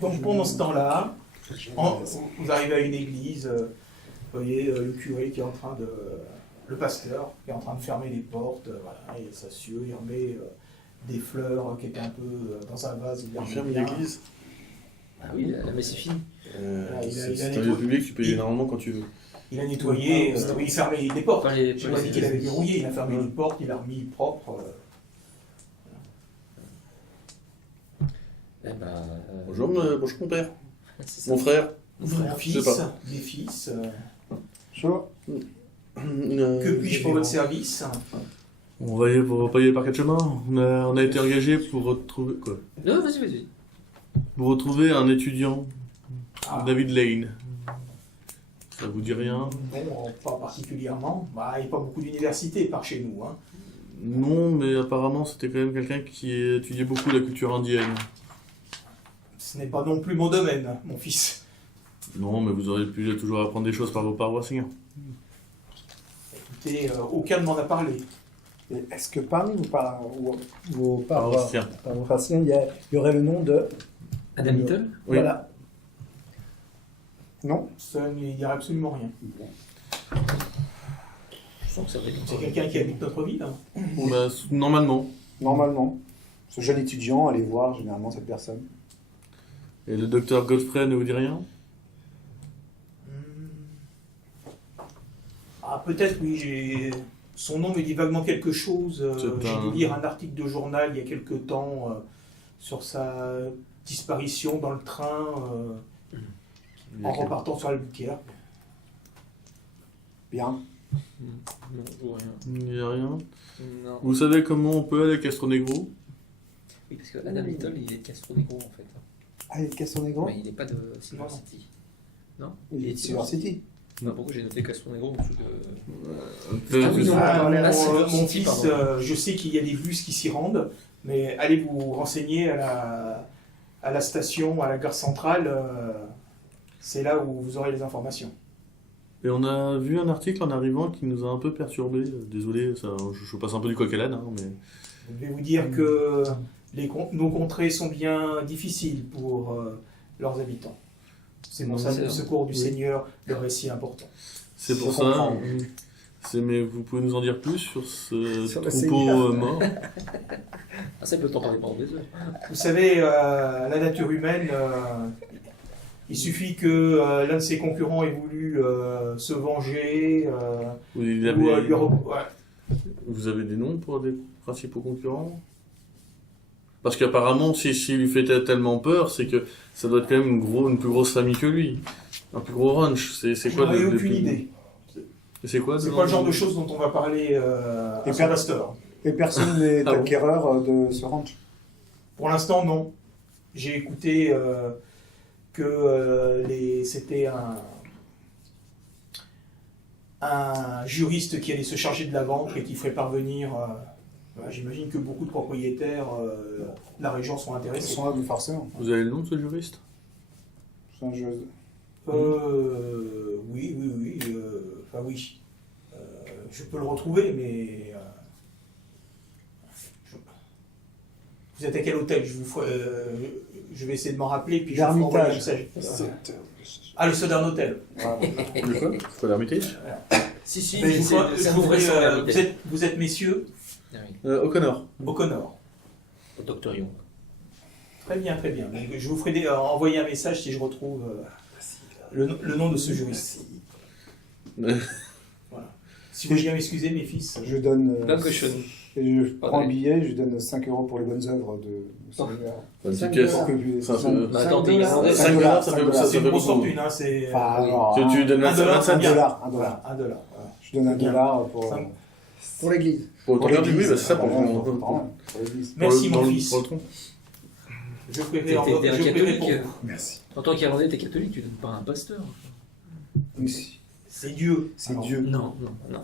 Donc pendant ce temps-là, vous arrivez à une église, vous voyez le curé qui est en train de... le pasteur qui est en train de fermer les portes, voilà, il s'assied, il remet des fleurs qui étaient un peu dans un vase. Il ferme l'église. Ah oui, la messe est finie. C'est un lieu public, tu peux y aller normalement quand tu veux. Il a nettoyé, il fermait les portes. Pas les- Je n'ai pas dit qu'il avait verrouillé, il a fermé les portes, il a remis propre. Eh ben, Bonjour, bonjour mon père. c'est ça. Mon frère. Mon Je sais fils, pas. des fils. Bonjour. Que puis-je pour votre service? On va pas y aller par quatre chemins. On a été engagé pour retrouver quoi? Non, vas-y. Pour retrouver un étudiant, Ah. David Lane. Ça vous dit rien? Bon, pas particulièrement. Il n'y a pas beaucoup d'universités par chez nous. Hein. Non, mais apparemment c'était quand même quelqu'un qui étudiait beaucoup la culture indienne. Ce n'est pas non plus mon domaine, mon fils. Non, mais vous auriez pu toujours apprendre des choses par vos paroissiens. Écoutez, aucun ne m'en a parlé. Et est-ce que parmi vos Paroissiens. paroissiens, il y aurait le nom de... Adam Little. Oui. Voilà. Non? Ça ne dirait absolument rien. Je sens que ça va être... C'est quelqu'un qui habite notre ville. Hein. Bah, normalement. Normalement. Ce jeune étudiant, allez voir généralement cette personne. Et le docteur Godfrey ne vous dit rien? Peut-être, oui. Son nom me dit vaguement quelque chose. J'ai dû lire un article de journal il y a quelque temps sur sa disparition dans le train en repartant sur Albuquerque. Bien. Non, je vois rien. Il n'y a rien. Non. Vous savez comment on peut aller à Castronegro? Oui, parce que Adam Little, il est de Castronegro, en fait. Ah, il est de Castronegro? Mais il n'est pas de Silver Non. City. Non? Il est de Silver City. Non, pourquoi j'ai noté Castronegro en dessous de... Peut-être que oui, c'est- non. Ah, Silver Mon City, fils, pardon. je sais qu'il y a des bus qui s'y rendent, mais allez vous renseigner à la station, à la gare centrale. C'est là où vous aurez les informations. Et on a vu un article en arrivant qui nous a un peu perturbé. Désolé, ça, je passe un peu du coq à l'âne, hein, mais... Je vais vous dire que nos contrées sont bien difficiles pour leurs habitants. C'est pour ça que le secours du Seigneur leur est si important. C'est pour Je ça. comprends. Mais vous pouvez nous en dire plus sur ce Sur le troupeau Seigneur. mort? Ah, ça peut t'en parler pendant des heures. Vous savez, la nature humaine, il suffit que l'un de ses concurrents ait voulu se venger, Vous ou avez, lui vous avez des noms pour des principaux concurrents? Parce qu'apparemment, s'il lui fait tellement peur, c'est que ça doit être quand même une plus grosse famille que lui. Un plus gros ranch. C'est quoi J'en ai le aucune plus- idée. C'est quoi C'est pas le genre de choses dont on va parler à Et son pasteur. Et personne n'est Ah bon acquéreur de ce ranch. Pour l'instant, non. J'ai écouté que c'était un juriste qui allait se charger de la vente et qui ferait parvenir. J'imagine que beaucoup de propriétaires de la région sont Ils intéressés. sont là de farceurs. Vous avez le nom de ce juriste? C'est un jeu. Oui. Enfin, oui. Je peux le retrouver, mais. Vous êtes à quel hôtel? Je vais essayer de m'en rappeler, puis je vous envoie un L'Ermitage. message. Ah, le Southern Hotel. Voilà. Le quoi? C'est quoi l'Hermitage? Si, Mais c'est un vrai sang, vous êtes messieurs O'Connor. O'Connor. Docteur Young. Très bien, très bien. Donc, je vous ferai envoyer un message si je retrouve le nom de ce juriste. Voilà. Si vous voulez bien m'excuser, mes fils. Je donne. La cochonne. Et je prends un Ouais. billet, je lui donne 5 € pour les bonnes œuvres de Seigneur. Une petite 5 pièce. $. Ça fait- Bah, attends, t'es $5, irlandais. 5 $, ça fait $5. ça C'est une fait grosse beaucoup. fortune, hein, c'est Enfin, alors, Tu donnes $1, 25 c'est bien. $1. Voilà, $1. Je donne Bien. $1 pour. Ça me- Pour l'église. Pour le temps perdu, oui, bah, c'est ça pour l'église. Merci mon pour fils. le tronc. Je T'es prierai un pour catholique. vous. Merci. En tant qu'Irlandais, t'es catholique, tu donnes pas un pasteur. Oui, C'est Dieu. c'est Alors, Dieu. Non, non, non.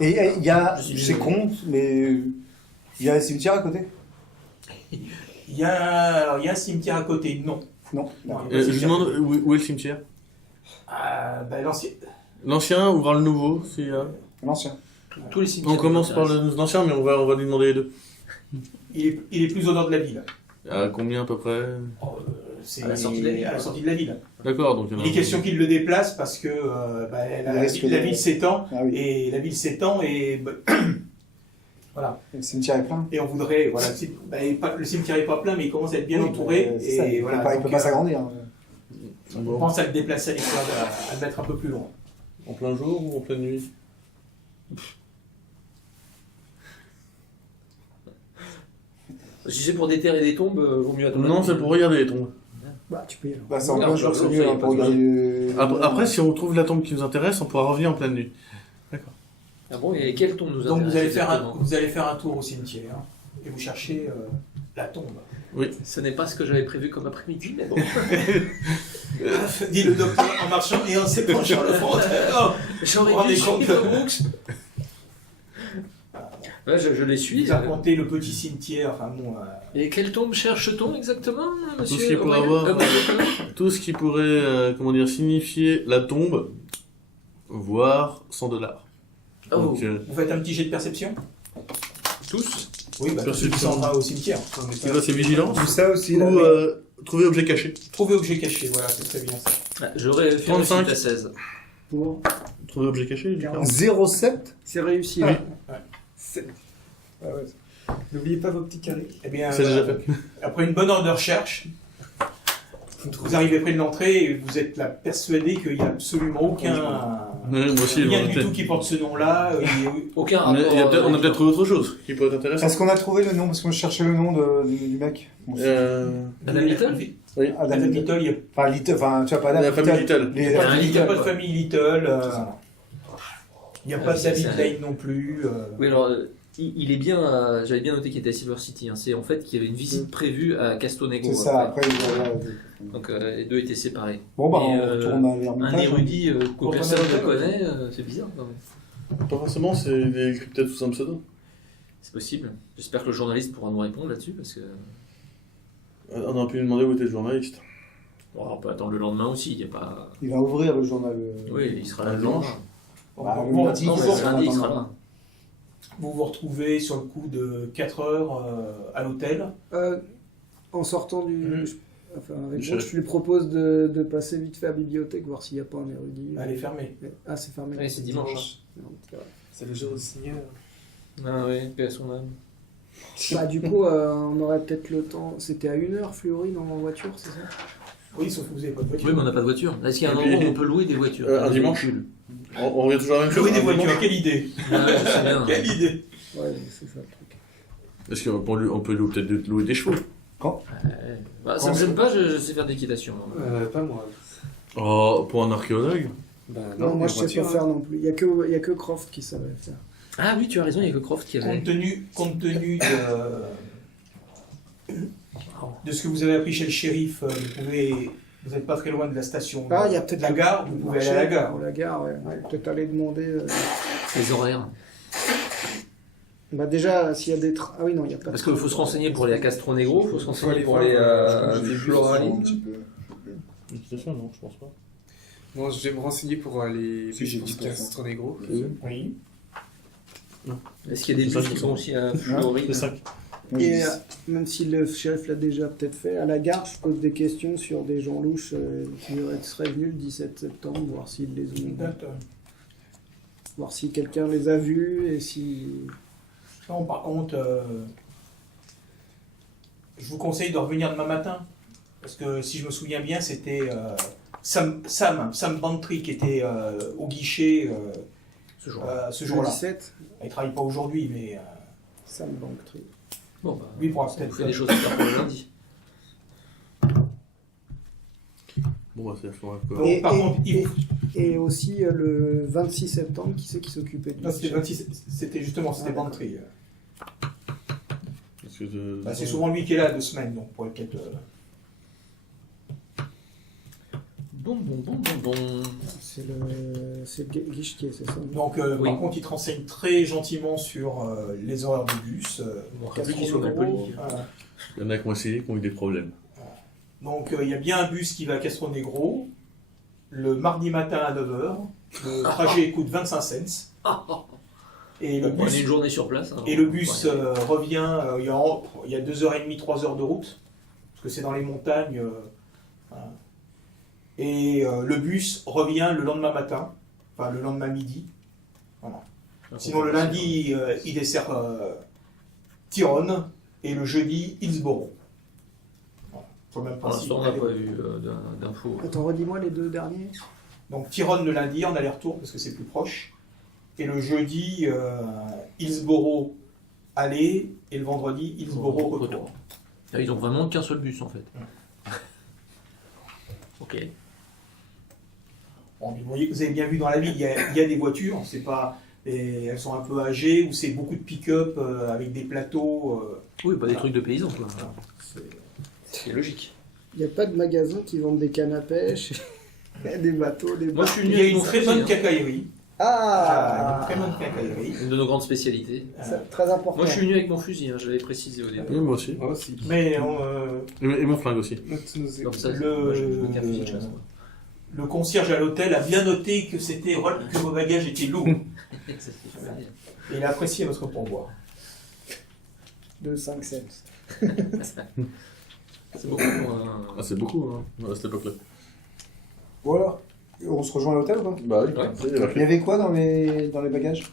Et il y a, Je suis c'est désolé. con, mais il y a un cimetière à côté? Il y a un cimetière à côté, non. Non. Non, D'accord. il y a un Je cimetière. demande où est le cimetière. L'ancien. L'ancien ou voir le nouveau s'il y a- L'ancien. Tous les cimetières. On commence par l'ancien, mais on va lui demander les deux. Il est plus au nord de la ville. À combien à peu près? C'est À la sortie de la ville. à la sortie de la ville. D'accord, donc Il est question qu'il le déplace parce que la ville s'étend Ah oui. et la ville s'étend et voilà. Le cimetière est plein. Et on voudrait voilà le cimetière est pas plein mais il commence à être bien Oui, entouré c'est ça, et il voilà. peut donc, pas s'agrandir. Hein. on pense à le déplacer à l'extérieur, à le mettre un peu plus loin. En plein jour ou en pleine nuit? Si c'est pour déterrer des tombes, vaut mieux attendre. Non, c'est pour regarder les tombes. Bah, tu peux y aller. Bah, c'est en Oui, plein alors, jour, je c'est le mieux sais, hein, pour pas de regarder. Après, si on trouve la tombe qui nous intéresse, on pourra revenir en pleine nuit. Ah bon, et quelle tombe nous Donc intéresse exactement vous allez faire un tour au cimetière et vous cherchez la tombe. Ce n'est pas ce que j'avais prévu comme après-midi, mais bon. Dit le docteur en marchant et en s'épanchant le front. J'aurais Vous rendez dû compte suivre Brooks. Ouais, je les suis. Vous racontez le petit cimetière, enfin bon. Et quelle tombe cherche-t-on exactement, monsieur? Tout ce qui pourrait Aurel avoir- Tout ce qui pourrait, signifier la tombe, voire $100. Oh, Donc, Vous faites un petit jet de perception? tous? Oui, bah Perception. tous sont au cimetière. c'est quoi, c'est vigilance? Tout ça aussi, Ou là. trouver objet caché. Trouver objet caché, voilà, c'est très bien ça. Ah, j'aurais fait 35. réussite à 16. Pour... Trouver objet caché, du coup. 0,7. C'est réussi. Oui. hein. Ah ouais. N'oubliez pas vos petits carrés. Eh bien, C'est déjà fait. après une bonne heure de recherche, vous arrivez près de l'entrée et vous êtes là persuadé qu'il n'y a absolument aucun. Ouais, moi aussi, Rien on a du peut-être- tout qui porte ce nom-là. Aucun on a- rapport. on a peut-être trouvé autre chose qui pourrait être intéressant. Est-ce qu'on a trouvé le nom? Parce que moi je cherchais le nom du mec. Madame Little? Oui. Adam Madame Little. Little, il n'y a Enfin, Little, enfin, tu vois, pas Adam La famille Little. Les- pas, Un il y a Little, pas de quoi. famille Little. Il n'y a Ah, pas de c'est David ça. Lane non plus. Oui, alors, il est bien. J'avais bien noté qu'il était à Silver City. Hein. C'est en fait qu'il y avait une visite prévue à Castonego. C'est ça, après. après. Donc les deux étaient séparés. Bon, bah, Et, on retourne à Un l'Ermitage. érudit que Pour personne retourner ne à l'hôtel, connaît, c'est bizarre quand même. Pas forcément, c'est des cryptèdes sous un pseudo. C'est possible. J'espère que le journaliste pourra nous répondre là-dessus parce que. On aurait pu lui demander où était le journaliste. Bon, on peut attendre le lendemain aussi. Il y a pas. Il va ouvrir le journal. Oui, il sera là Un le dimanche. dimanche. Bah, Bon, le lundi, Non, mais ça c'est sera lundi, il dans sera le- là. vous vous retrouvez sur le coup de 4 heures à l'hôtel. En sortant du... Mhm. Enfin, avec Du moi, chef. je lui propose de passer vite fait à la bibliothèque, voir s'il n'y a pas un érudit. Elle est fermée. Ah, c'est fermé. Oui, c'est dimanche. Non, c'est vrai. C'est le jour du Seigneur. Ah oui, paix à son âme. Bah, du coup, on aurait peut-être le temps. C'était à 1h, Fleurine, en voiture, c'est ça? Oui, sauf que vous n'avez pas de voiture. Oui, mais on n'a pas de voiture. Est-ce qu'il y a un Et puis- endroit où on peut louer des voitures? Un dimanche. On revient toujours à la même chose. Louer des un voitures, dimanche. quelle idée! Ah, je sais bien. Quelle idée! Ouais, c'est ça le truc. Est-ce qu'on peut peut-être louer des chevaux? Ouais. Bah, ça me gêne pas, je sais faire de l'équitation. Pas moi. Oh, pour un archéologue? Bah Non, moi la je sais voiture, pas faire non plus. Il y a que Croft qui savait faire. Ah oui, tu as raison, il y a que Croft qui avait. Compte tenu de ce que vous avez appris chez le shérif, vous n'êtes pas très loin de la station Ah, il y a peut-être de la gare, vous pouvez aller à la gare. Pour la gare, ouais. Ouais, peut-être aller demander. Les horaires. Bah déjà, s'il y a des trains. Ah oui, non, il n'y a pas. Parce de qu'il faut se renseigner pour aller à Castronegro, il faut se renseigner pour voir, aller à je vais Florali. Un petit peu. Une station, non, je pense pas. Bon, je vais me renseigner pour aller Si, j'ai pour 10%. Castronegro. Oui. Est-ce qu'il y a des C'est bus ça, qui sont aussi à Floride? C'est 5. Et même si le shérif l'a déjà peut-être fait, à la gare, je pose des questions sur des gens louches qui seraient venus le 17 septembre, voir s'ils les ont. D'accord. Voir si quelqu'un les a vus et si. Non, par contre, je vous conseille de revenir demain matin. Parce que si je me souviens bien, c'était Sam Bantry qui était au guichet Ce jour-là. ce Le jour-là. 17, Il ne travaille pas aujourd'hui, mais Sam Banktree. Bon, bah, lui pourra on peut-être fait des choses à faire pour le lundi. Bon, bah, c'est à ce moment-là que- Bon, par contre, Et aussi le 26 septembre, qui c'est qui s'occupait du Non, c'était 26, c'était justement, c'était d'accord. Bantry. Parce que de- Bah, c'est souvent lui qui est là 2 semaines, donc pour être. Bon. C'est le guichetier, c'est ça? Donc, Oui. par contre, il te renseigne très gentiment sur les horaires de bus. Bon, vu qu'il soit mal poli. Voilà. Il y en a qui ont essayé, qui ont eu des problèmes. Donc, il y a bien un bus qui va à Castro-Negro le mardi matin à 9h. Le trajet coûte 25 cents. Et le On est bus, une journée sur place. hein. et le bus Ouais. revient, il y a 2h30, 3 heures de route, parce que c'est dans les montagnes. Voilà. Et le bus revient le lendemain matin, enfin le lendemain midi. Sinon, le lundi, il dessert Tyrone, et le jeudi, Hillsborough. Voilà. Sur le même Pour principe. l'instant, on n'a pas eu d'infos. Attends, redis-moi les deux derniers. Donc Tyrone le lundi en aller-retour parce que c'est plus proche. Et le jeudi, Hillsborough aller et le vendredi, Hillsborough retour. Ah, ils ont vraiment qu'un seul bus en fait. Ok. Bon, mais vous avez bien vu dans la ville, il y a des voitures, c'est pas, elles sont un peu âgées ou c'est beaucoup de pick-up avec des plateaux. Oui, pas des trucs de paysans quoi. Voilà. C'est- C'est logique. Il n'y a pas de magasins qui vendent des cannes à pêche, des bateaux, des Moi je suis Il venu y a avec une mon très fusil. bonne hein. quincaillerie. Ah, Une très bonne quincaillerie. Une de nos grandes spécialités. C'est très important. Moi je suis venu avec mon fusil, hein, je l'avais précisé au début. Oui, moi aussi. Moi aussi. Mais Et mon flingue aussi. Note nos Comme ça, Le- moi, je veux qu'un fusil de chasse. moi. le concierge à l'hôtel a bien noté que que vos bagages étaient lourds. Ça, c'est facile. Et il a apprécié votre pourboire. De 5 cents. C'est beaucoup pour un. Ah, c'est beaucoup, hein, à cette époque-là. Voilà. On se rejoint à l'hôtel ou pas? Bah oui, Ouais. ça y est, la Il y avait quoi dans les bagages?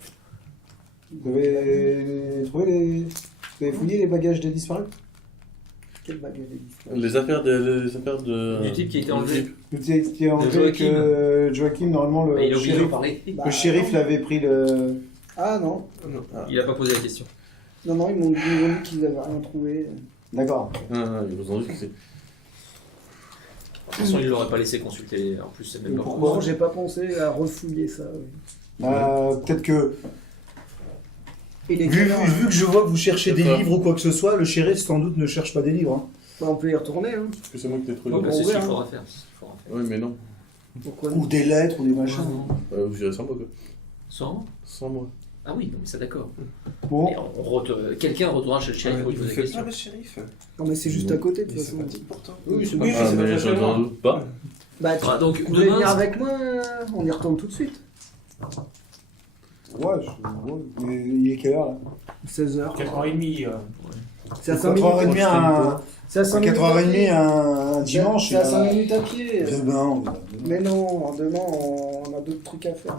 Vous avez trouvé vous avez fouillé les bagages des disparus? Quel bagage est dit? Les affaires de... Du type qui a été enlevé. Le type qui est enlevé Joachim. que Joachim, normalement, Mais il a le oublié d'en shérif, parler. le shérif l'avait pris le... Ah non, Il a pas posé la question. non, ils m'ont dit qu'ils n'avaient rien trouvé. D'accord. Ils vous ont dit que c'est... De toute façon, il l'aurait pas laissé consulter. En plus, c'est même pas Bon, j'ai pas pensé à refouiller ça. Oui. Peut-être que... Et les Vu, canards, vu que je vois que vous cherchez des D'accord. livres ou quoi que ce soit, le shérif sans doute ne cherche pas des livres. Hein. bah, on peut y retourner. Hein. Parce que c'est moi qui t'ai trouvé. Ouais, bon, bah, c'est ce ouais, qu'il hein. faudra faire. c'est ce qu'il faudra faire. Oui, mais non. Pourquoi Ou des lettres ou des machins. Vous irez sans moi, quoi. Sans Sans moi. Ah oui, non, mais c'est d'accord. Bon, Et quelqu'un retournera chez le shérif pour lui Vous poser la faites pas question. le shérif? Non, mais c'est juste à côté de toute C'est façon. sympathique pourtant. Oui, c'est Oui, pas Ah, c'est mais pas je très n'en loin. doute pas. Bah, tu Ah, donc vous voulez demain, venir avec moi? On y retourne tout de suite. ouais, il est quelle heure là? 16h. 4h30. C'est à 5 minutes. 4h30 C'est à 5 minutes. 4h30 un dimanche. C'est à 5 minutes à pied. Demain, Mais non, demain on a d'autres trucs à faire.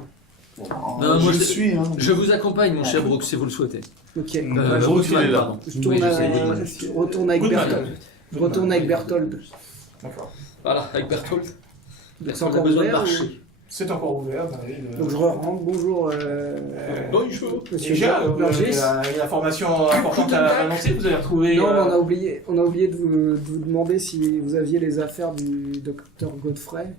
Non, moi, je je- suis. Hein. je vous accompagne, mon cher Brooks, si vous le souhaitez. Ok. Brooks, Brooks, il est là. pardon. Je tourne Oui, à- sais, je retourne avec Goodman. Berthold. Je retourne avec Berthold. D'accord. Voilà, avec Berthold. C'est On a encore besoin de ouvert, marcher. C'est encore ouvert. Bah, oui, Donc je rentre. Bonjour. Bonjour. Monsieur Déjà, Bergis. il y a une information importante à annoncer. Vous avez retrouvé. Non, mais on a oublié de vous demander si vous aviez les affaires du docteur Godfrey.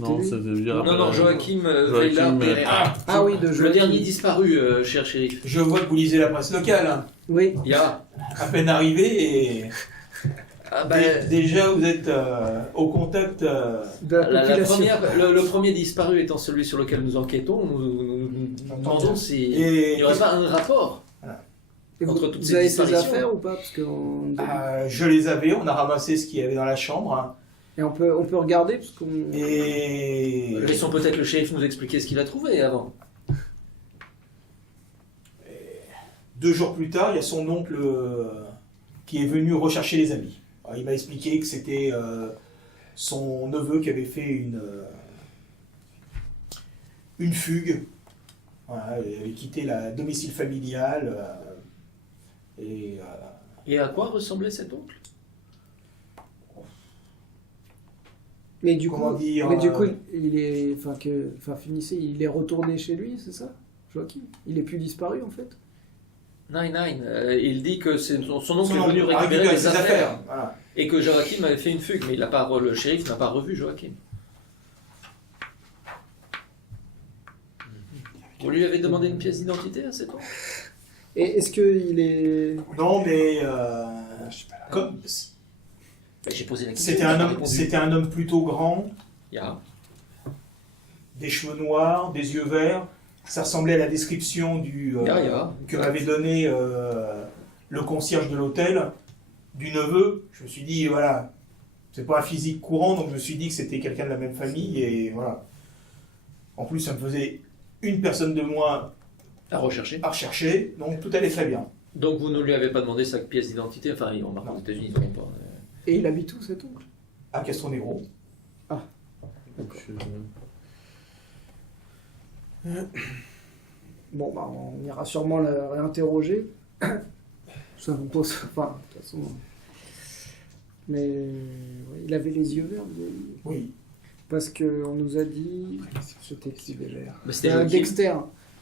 Non, lui ça veut dire... Non, Joachim Joachim, Veillard Pereira. Ah oui, de Le Joachim. dernier disparu, cher shérif. Je vois que vous lisez la presse locale. Hein. Oui. Il y a. À peine arrivé et Ah, bah, déjà vous êtes au contact. De la la population. première, le premier disparu étant celui sur lequel nous enquêtons, nous demandons s'il Et n'y aurait pas un rapport. Et vous, entre toutes vous ces avez ces disparitions. affaires ou pas? Parce que je les avais. On a ramassé ce qu'il y avait dans la chambre. Hein. et on peut regarder parce qu'on. Et Laissons peut-être le shérif nous expliquer ce qu'il a trouvé avant. 2 jours plus tard, il y a son oncle qui est venu rechercher les amis. Alors, il m'a expliqué que c'était son neveu qui avait fait une fugue. Voilà, il avait quitté la domicile familial. Et Et à quoi ressemblait cet oncle? Mais du Comment coup, dire, il est, finissez, il est retourné chez lui, c'est ça, Joachim? Il est plus disparu en fait. Il dit que c'est son oncle son est venu oncle a récupérer récupéré les ses affaires. Voilà. Et que Joachim avait fait une fugue, mais le shérif n'a pas revu Joachim. Vous lui avez demandé une pièce d'identité à cet homme? Et est-ce qu'il est. Non, mais comme J'ai posé la question. c'était un homme plutôt grand, Ya. des cheveux noirs, des yeux verts. Ça ressemblait à la description que m'avait donné le concierge de l'hôtel du neveu. Je me suis dit, voilà, c'est pas un physique courant, donc je me suis dit que c'était quelqu'un de la même famille, et voilà. En plus, ça me faisait une personne de moins À rechercher. à rechercher, donc tout allait très bien. Donc vous ne lui avez pas demandé sa pièce d'identité? Enfin, on marque aux États-Unis, ils n'auront pas. Et il habite où cet oncle? À Castronegro. Bon, bah, on ira sûrement le réinterroger. Ça vous pose. Enfin, de toute façon. Mais. Ouais, il avait les yeux verts, vous avez dit. Oui. Parce qu'on nous a dit. C'était qui déjà Mais c'était Joachim. Dexter.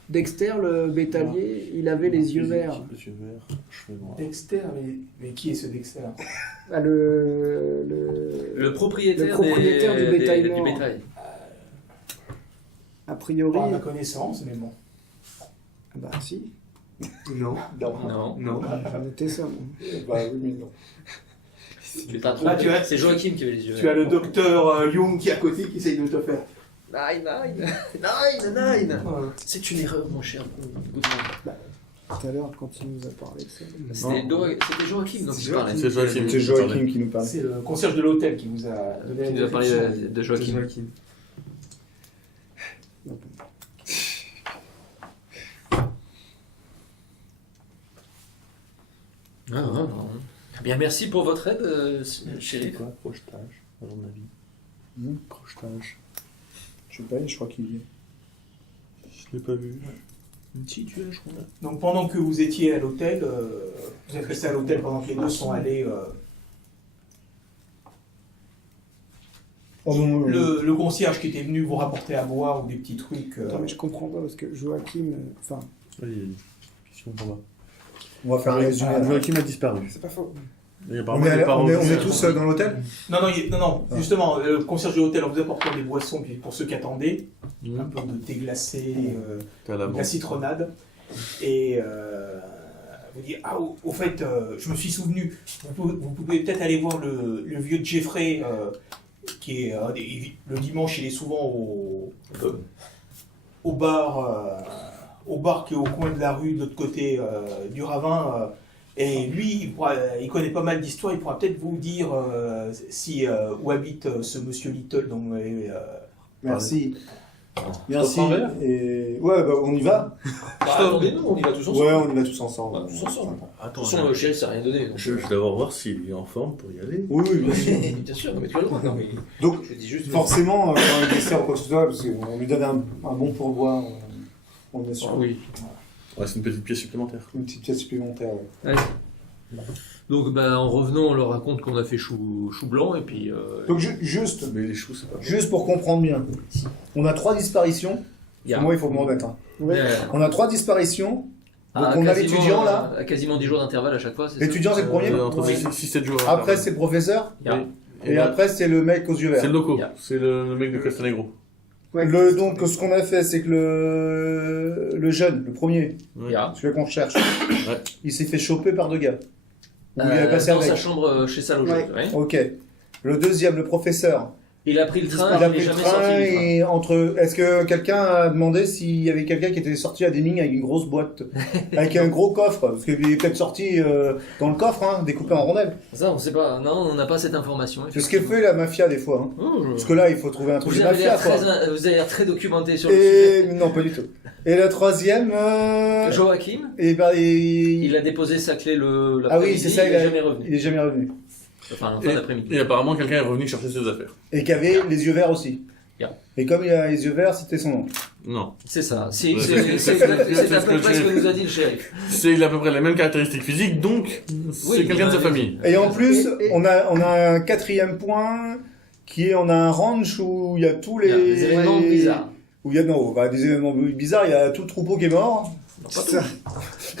Dexter, le bétalier, il avait les yeux verts. Les yeux verts, cheveux noirs. Dexter, mais qui est ce Dexter? Ah, Le propriétaire, Le propriétaire du bétail du mort. bétail. A priori. Pas à ma connaissance, mais bon. Ah bah si. Non. Non. Non. J'en étais ça, moi. Bah oui, mais non. Tu t'as Ah, trompé. tu as- C'est Joachim qui avait les yeux Tu as verts. le docteur Jung qui est à côté qui essaye de te faire. Nine. C'est une erreur, mon cher Goodman. Tout à l'heure, quand il nous a parlé de ça. C'était Joachim dont il parlait. C'est Joachim. C'est Joachim qui nous parle. C'est le concierge de l'hôtel qui vous a donné Qui nous a parlé de Joachim. Bien, merci pour votre aide, C'est chérie. quoi, crochetage, à mon avis? Crochetage. Je sais pas, je crois qu'il y est. Je l'ai pas vu. Si, tu es, je crois. Donc pendant que vous étiez à l'hôtel, vous êtes resté à l'hôtel pendant que les deux sont allés. Oh non, Le concierge qui était venu vous rapporter à boire ou des petits trucs. Attends, mais je comprends pas parce que Joachim. Enfin, Oui, qu'est-ce qu'on voit? on va faire un résumé. Joachim a disparu. c'est pas faux. Et On apparemment, est, les parents on est aussi, tous dans l'hôtel? Non, justement, le concierge de l'hôtel en vous apportant des boissons, puis pour ceux qui attendaient, un peu de thé glacé, T'es à la de la banque. citronnade. Et vous dites, ah, au fait, je me suis souvenu, vous pouvez peut-être aller voir le vieux Jeffrey, qui est le dimanche, il est souvent au bar qui est au coin de la rue, de l'autre côté du ravin. Et lui, il connaît pas mal d'histoires, il pourra peut-être vous dire où habite ce monsieur Little dont vous m'avez Merci. Je Merci. te prends un verre Et... Ouais, bah on y va. Attendez-nous, on y va tous ensemble. Ouais, on y va tous ensemble. Tous ensemble. De Attends, toute façon, chérie, ça n'a rien donné. donc, je vais d'abord voir s'il est en forme pour y aller. Oui, oui, bien sûr. Bien sûr, non, mais tu as le droit. Non, mais Donc, je dis juste. forcément, quand il dessert ou quoi que ce soit, parce qu'on lui donne un bon pourboire, on est sûr. Oui. Ouais, c'est une petite pièce supplémentaire. Une petite pièce supplémentaire. Ouais. Donc, en revenant, on leur raconte qu'on a fait chou blanc et puis. Donc, juste Mais les choux, c'est pas pour comprendre bien, on a 3 disparitions. Yeah. Moi, il faut que je m'en remette. Hein. Ouais. On a 3 disparitions. Donc, À on a quasiment, l'étudiant là. À quasiment 10 jours d'intervalle à chaque fois, c'est ça L'étudiant, c'est le premier. Entre Ouais. 6-7 jours. Après, c'est le professeur. Yeah. Et après, c'est le mec aux yeux verts. C'est le loco. Yeah. C'est le mec de Castanegro. Donc, ce qu'on a fait, c'est que le jeune, le premier, Ouais. Yeah. celui qu'on cherche, Ouais. il s'est fait choper par 2 gars. Où il avait passé dans avec. sa chambre chez sa logeuse. Ouais. Ouais. Ok. Le deuxième, le professeur, Il a pris le train, il a il pris est le jamais train sorti du train. et entre. Est-ce que quelqu'un a demandé s'il y avait quelqu'un qui était sorti à des mines avec une grosse boîte, avec un gros coffre, parce qu'il est peut-être sorti dans le coffre, hein, découpé en rondelles. Ça, on sait pas. Non, on n'a pas cette information. C'est ce que fait la mafia des fois. Hein. Oh, Parce que là, il faut trouver un truc vous de avez mafia, l'air quoi. vous avez l'air très documenté sur le sujet. Et non, pas du tout. Et la troisième. Joachim, Et ben, il a déposé sa clé l'après-midi, Ah oui, c'est ça. il est jamais revenu. Il est jamais revenu. Enfin, en fin d'après-midi. Et apparemment, quelqu'un est revenu chercher ses affaires. Et qui avait les yeux verts aussi. Yeah. Et comme il a les yeux verts, c'était son oncle. Non. C'est ça. Ouais, C'est c'est à ce peu que près ce que nous a dit le shérif. Il a à peu près les mêmes caractéristiques physiques, donc c'est Oui, quelqu'un de sa il- famille. Et en plus, Et- on a un 4e point qui est on a un ranch où il y a tous Il y les a des événements bizarres. Où il y a non, bah, des événements bizarres. Il y a tout le troupeau qui est mort. Non, pas Ça.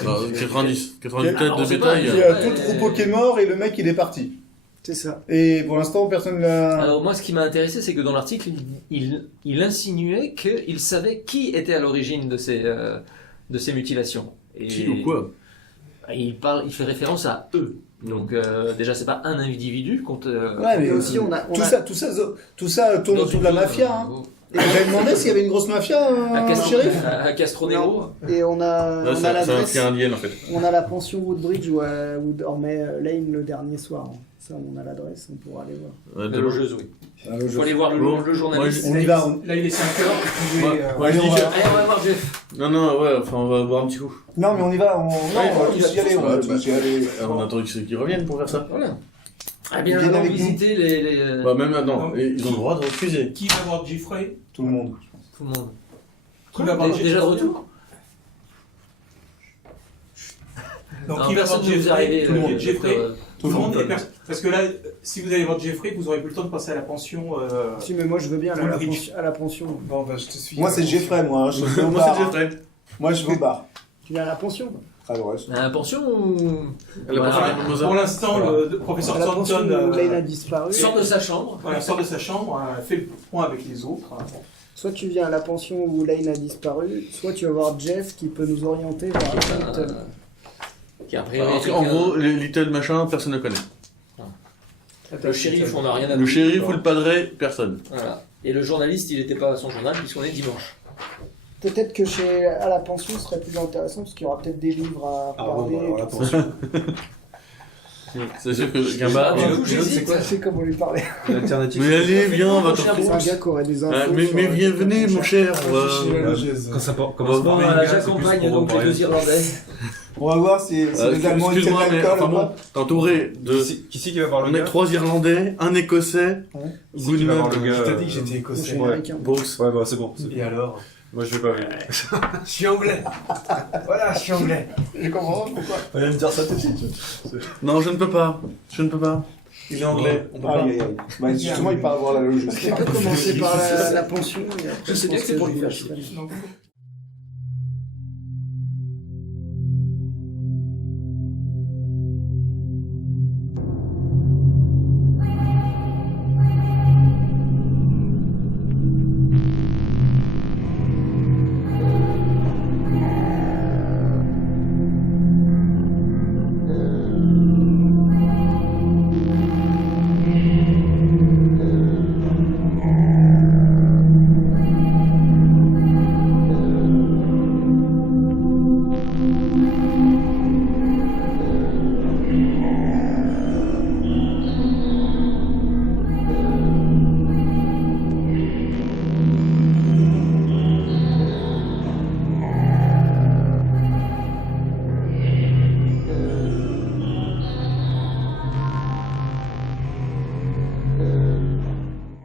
Bah, 90 Ah, têtes on de sait pas, bétail. Il y a tout le troupeau qui est mort et le mec il est parti. C'est ça. Et pour l'instant, personne l'a. Alors moi, ce qui m'a intéressé, c'est que dans l'article, il insinuait qu'il savait qui était à l'origine de ces mutilations. Et Qui ou quoi? il fait référence à eux. Donc déjà, c'est pas un individu contre. Ouais, mais Et aussi, on a tout ça tourne autour de la mafia. Hein. Et j'avais demandé s'il y avait une grosse mafia, shérif. À Castronero. Et on a, Là, on a c'est un l'adresse. indien en fait. On a la pension Woodbridge où dormait Lane le dernier soir. Ça, on a l'adresse, on pourra aller voir. Ouais, La logeuse, oui. Il faut aller voir Bon, le journaliste. On y va. Là, il est 5 heures. Vous pouvez, Ouais, je dis on que- va- Allez, on va voir Jeff. Non, ouais, enfin, on va boire un petit coup. Non, mais on y va. Non, on va Ouais, tous y aller. On va tous y aller. On attend qu'ils reviennent pour faire ça. Voilà. Ah bien, Viens allons avec nous. visiter les Bah, même maintenant, Non. ils ont le droit de refuser. Qui va voir Jeffrey? Tout le monde. tout le monde. Qui va voir Déjà de retour. Donc, Alors, qui va voir personne ne vous est arrivé. Jeffrey? Tout le monde. Jeffrey. Tout le monde. Parce que là, si vous allez voir Jeffrey, vous aurez plus le temps de passer à la pension. Si, mais moi je veux bien aller Woodbridge. à la pension. Bon, bah, je te suis. Moi, c'est Jeffrey, moi. Je vais au Moi, bar. c'est Jeffrey. Moi, je vais au bar. Tu viens à la pension Ah, ouais. La pension ou. Elle a pas Voilà. fait de Mozart. Pour l'instant, le professeur À la pension Thornton où Lane a disparu. sort de sa chambre. sort de sa chambre, fait le point avec les autres. Soit tu viens à la pension où Lane a disparu, soit tu vas voir Jeff qui peut nous orienter vers Hampton. Qui a priori En quelqu'un- gros, les Little machin, personne ne connaît. le shérif, on n'a rien à Le shérif ou le padré, personne. Voilà. Et le journaliste, il n'était pas à son journal puisqu'on est dimanche. Peut-être que à la pension ce serait plus intéressant parce qu'il y aura peut-être des livres à regarder. alors la pension. C'est sûr que Gimba. Ah, du coup, c'est j'hésite. quoi? Je sais comment lui parler. L'alternative. Mais allez, viens, on va Cher t'en C'est un gars qui aurait des infos. Ah, mais sur- mais venez, mon cher. Quand ça On va commence voir. par Voilà, j'accompagne donc les deux Irlandais. On va voir si les Allemands ils tiennent Excuse-moi, mais l'alcool enfin ou bon, pas. t'es entouré de. Qui c'est qui va voir le On est gars? 3 Irlandais, un Écossais, Qui c'est qui va voir le Goodman, gars? Je t'ai dit que j'étais Je écossais. suis américain. Brooks. Ouais, bah c'est bon. Et alors? Moi je vais pas venir. Je suis anglais. Voilà, je suis anglais. Je comprends pas pourquoi. On vient me dire ça tout de suite. Non, je ne peux pas. Je ne peux pas. Il est anglais. On peut pas. Aïe, aïe, aïe. Bah, justement, il part voir la loge. On peut commencer par la pension. Et après, Je sais bien que c'est pour lui faire chier. Donc,